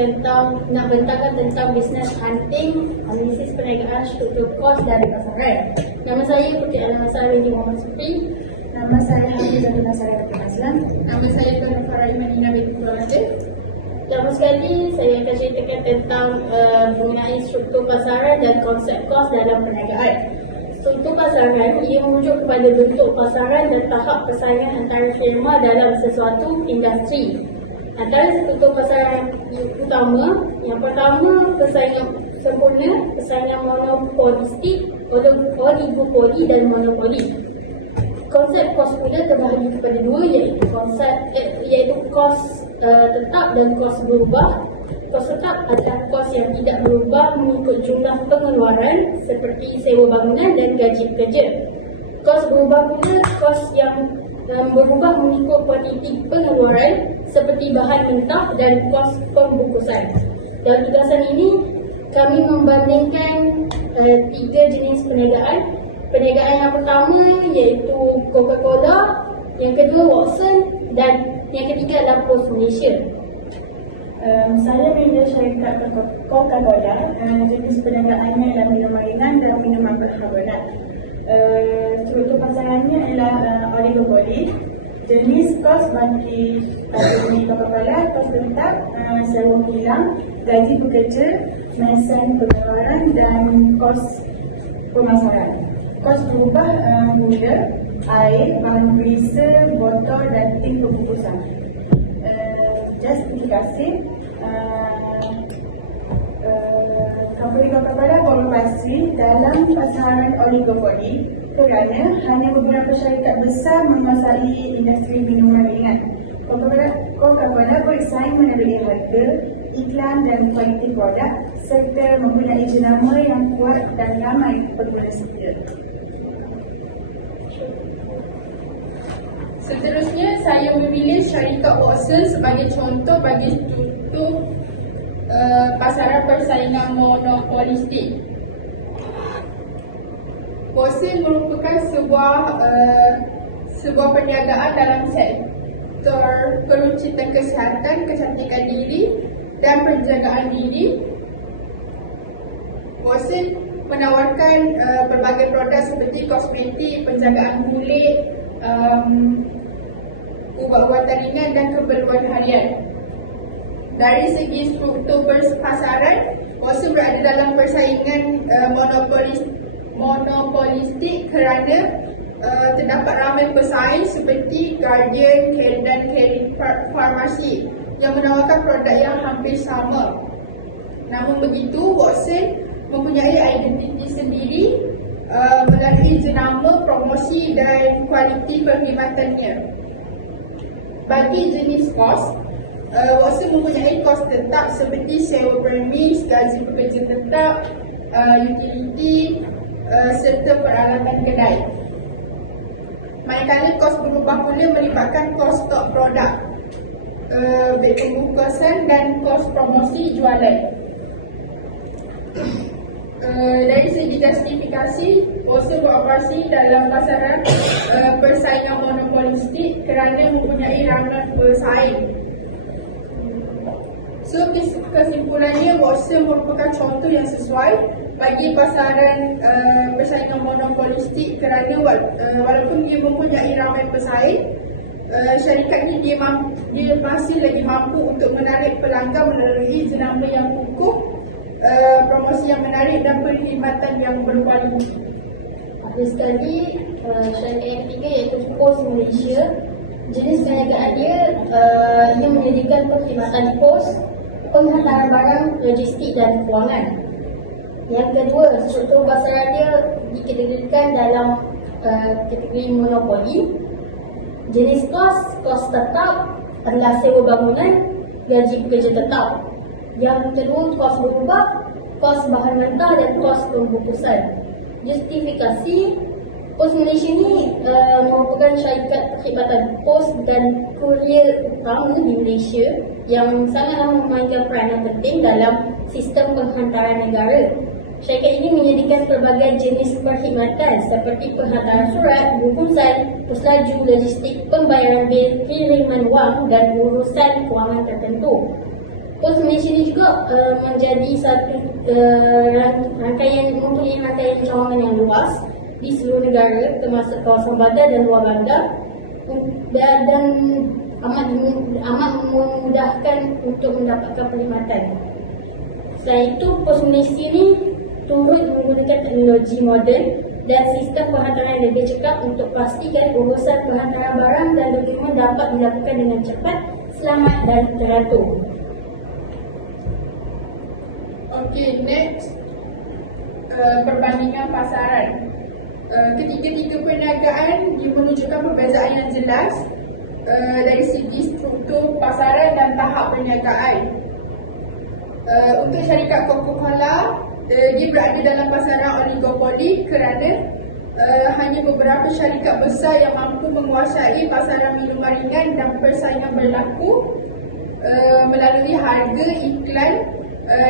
tentang nak bentangkan tentang business hunting, analisis perniagaan, struktur kos dari pasaran. Nama saya Putri Al-Masari binti Muhammad Supri. Nama saya Hafizah Nasara Datuk Aslam. Nama saya Tuan Farai Manina binti Kuala. Pertama sekali, saya akan ceritakan tentang mengenai struktur pasaran dan konsep kos dalam perniagaan. Struktur pasaran ia merujuk kepada bentuk pasaran dan tahap persaingan antara firma dalam sesuatu industri. Antara struktur pasaran utama, yang pertama persaingan sempurna, persaingan monopolistik, oligopoli dan monopoli. Konsep kos pula terbahagi kepada dua, iaitu kos tetap dan kos berubah. Kos tetap adalah kos yang tidak berubah mengikut jumlah pengeluaran seperti sewa bangunan dan gaji pekerja. Kos berubah pula kos yang berubah mengikut kuantiti pengeluaran seperti bahan mentah dan kos pembungkusan. Dalam tugasan ini, kami membandingkan tiga jenis perniagaan. Perniagaan yang pertama iaitu Coca-Cola, yang kedua Watson dan yang ketiga adalah Post Malaysia. Saya manager syarikat Coca-Cola. Jenis perniagaannya adalah minuman ringan dan minuman berkarbohidrat. Struktur pasarannya adalah oligopoli. Jenis kos bagi jenis Coca-Cola, kos tetap, sewa kilang, gaji pekerja, mesin pengeluaran dan kos pemasaran. Kos berubah gula, air, bahan perisa, botol dan tim pembungkusan. Justifikasi, company Coca-Cola beroperasi dalam pasaran oligopoli kerana hanya beberapa syarikat besar menguasai industri minuman ringan. Coca-Cola bersaing melalui harga, iklan dan kualiti produk serta mempunyai jenama yang kuat dan ramai pengguna setia. Seterusnya, saya memilih syarikat Watson sebagai contoh bagi struktur pasaran persaingan monopolistik. Watson merupakan sebuah perniagaan dalam sektor peluncitan kesihatan, kecantikan diri dan penjagaan diri. Watson menawarkan berbagai produk seperti kosmetik, penjagaan kulit, ubat-ubatan ringan dan keperluan harian. Dari segi struktur pasaran, Watson berada dalam persaingan monopolistik kerana terdapat ramai pesaing seperti Guardian dan Carey Farmasi yang menawarkan produk yang hampir sama. Namun begitu, Watson mempunyai identiti sendiri melalui jenama, promosi dan kualiti perkhidmatannya. Bagi jenis kos, Watson mempunyai kos tetap seperti sewa premis, gaji pekerja tetap, utility serta peralatan kedai. Manakala kos berubah pula melibatkan kos stok produk, bil pembungkusan dan kos promosi jualan. Dari segi justifikasi, Watson beroperasi dalam pasaran persaingan monopolistik kerana mempunyai ramai pesaing. So, kesimpulannya, Watson merupakan contoh yang sesuai bagi pasaran persaingan monopolistik kerana walaupun dia mempunyai ramai pesaing, syarikat ini dia masih lagi mampu untuk menarik pelanggan melalui jenama yang kukuh, promosi yang menarik dan perkhidmatan yang berkualiti. Ada sekali syarikat yang ketiga iaitu Post Malaysia. Jenis perniagaan dia menyediakan perkhidmatan pos, penghantaran barang, logistik dan kewangan. Yang kedua, struktur pasaran dia dikategorikan dalam kategori monopoli. Jenis kos tetap adalah sewa bangunan, gaji pekerja tetap. Yang kedua, kos berubah, kos bahan mentah dan kos pembungkusan. Justifikasi, Post Malaysia ni merupakan syarikat perkhidmatan pos dan kurier utama di Malaysia yang sangatlah memainkan peranan penting dalam sistem penghantaran negara. Syarikat ini menyediakan pelbagai jenis perkhidmatan seperti penghantaran surat, bungkusan, pos laju, logistik, pembayaran bil, kiriman wang dan urusan kewangan tertentu. Pos Malaysia ni juga menjadi satu mempunyai rangkaian cawangan yang luas di seluruh negara termasuk kawasan bandar dan luar bandar, dan amat memudahkan untuk mendapatkan perkhidmatan. Selain itu, Pos Malaysia ni turut menggunakan teknologi moden dan sistem penghantaran yang lebih cepat untuk pastikan urusan penghantaran barang dan dokumen dapat dilakukan dengan cepat, selamat dan teratur. Okay, next, perbandingan pasaran. Ketiga-tiga perniagaan menunjukkan perbezaan yang jelas dari segi struktur pasaran dan tahap perniagaan. Untuk syarikat Coca-Cola, dia berada dalam pasaran oligopoli kerana hanya beberapa syarikat besar yang mampu menguasai pasaran minuman ringan dan persaingan berlaku melalui harga, iklan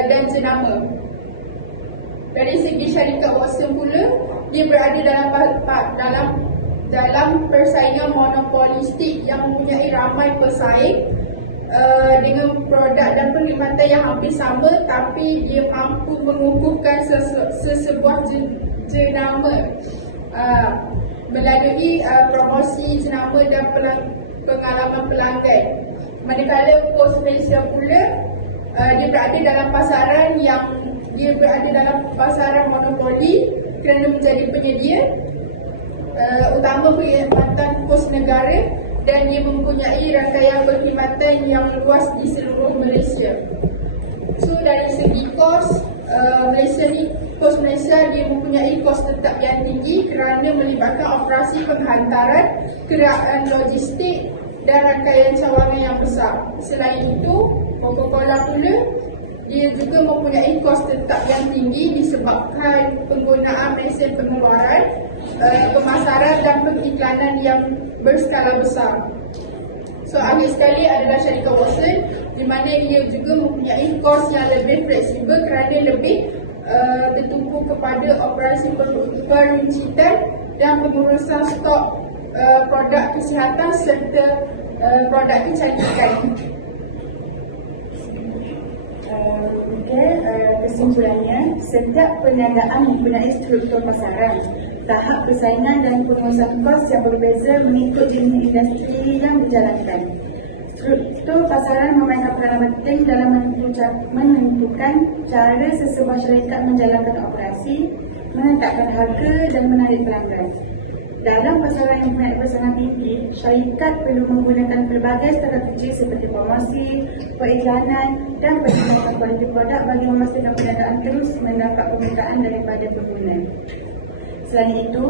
dan jenama. Dari segi syarikat Watson pula, dia berada dalam persaingan monopolistik yang mempunyai ramai pesaing dengan produk dan perkhidmatan yang hampir sama, tapi dia mampu mengukuhkan sesebuah jenama melalui promosi jenama dan pengalaman pelanggan. Manakala Pos Malaysia pula, dia berada dalam pasaran monopoli kerana menjadi penyedia utama perkhidmatan pos negara, dan dia mempunyai rangkaian perkhidmatan yang luas di seluruh Malaysia. So dari segi kos, Pos Malaysia dia mempunyai kos tetap yang tinggi kerana melibatkan operasi penghantaran, kerajaan logistik dan rangkaian cawangan yang besar. Selain itu, Coca-Cola pula dia juga mempunyai kos tetap yang tinggi disebabkan penggunaan mesin pengeluaran, pemasaran dan pengiklanan yang berskala besar. So akhir sekali adalah syarikat Watson, di mana dia juga mempunyai kos yang lebih fleksibel kerana lebih bertumpu kepada operasi peruncitan dan pengurusan stok produk kesihatan serta produk kecantikan. Kesimpulannya, setiap perniagaan mempunyai struktur pasaran, tahap persaingan dan pengurusan kos yang berbeza mengikut jenis industri yang dijalankan. Struktur pasaran memainkan peranan penting dalam menentukan cara sesebuah syarikat menjalankan operasi, menetapkan harga dan menarik pelanggan. Dalam pasaran yang mempunyai persaingan tinggi, syarikat perlu menggunakan pelbagai strategi seperti promosi, periklanan dan peningkatan kualiti produk bagi memastikan perniagaan terus mendapat permintaan daripada pengguna. Selain itu,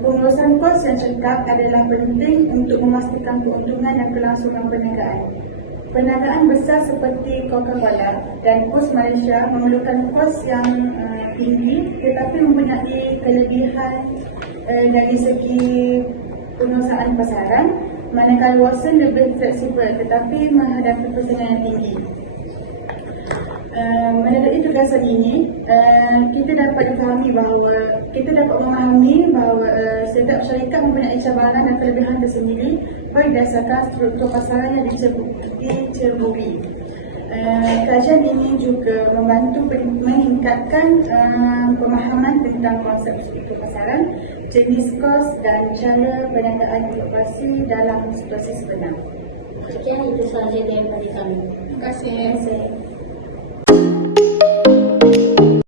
pengurusan kos yang cekap adalah penting untuk memastikan keuntungan dan kelangsungan perniagaan. Perniagaan besar seperti Coca-Cola dan Pos Malaysia memerlukan kos yang tinggi tetapi mempunyai kelebihan dari segi penguasaan pasaran, manakala Watson lebih fleksibel tetapi menghadapi persaingan yang tinggi. Melalui tugasan ini, kita dapat memahami bahawa setiap syarikat mempunyai cabaran dan kelebihan tersendiri berdasarkan struktur pasaran yang dicerbuhi. Kajian ini juga membantu meningkatkan pemahaman tentang konsep struktur pasaran, jenis kos dan cara perniagaan beroperasi dalam situasi sebenar. Sekian itu sahaja daripada kami. Terima kasih.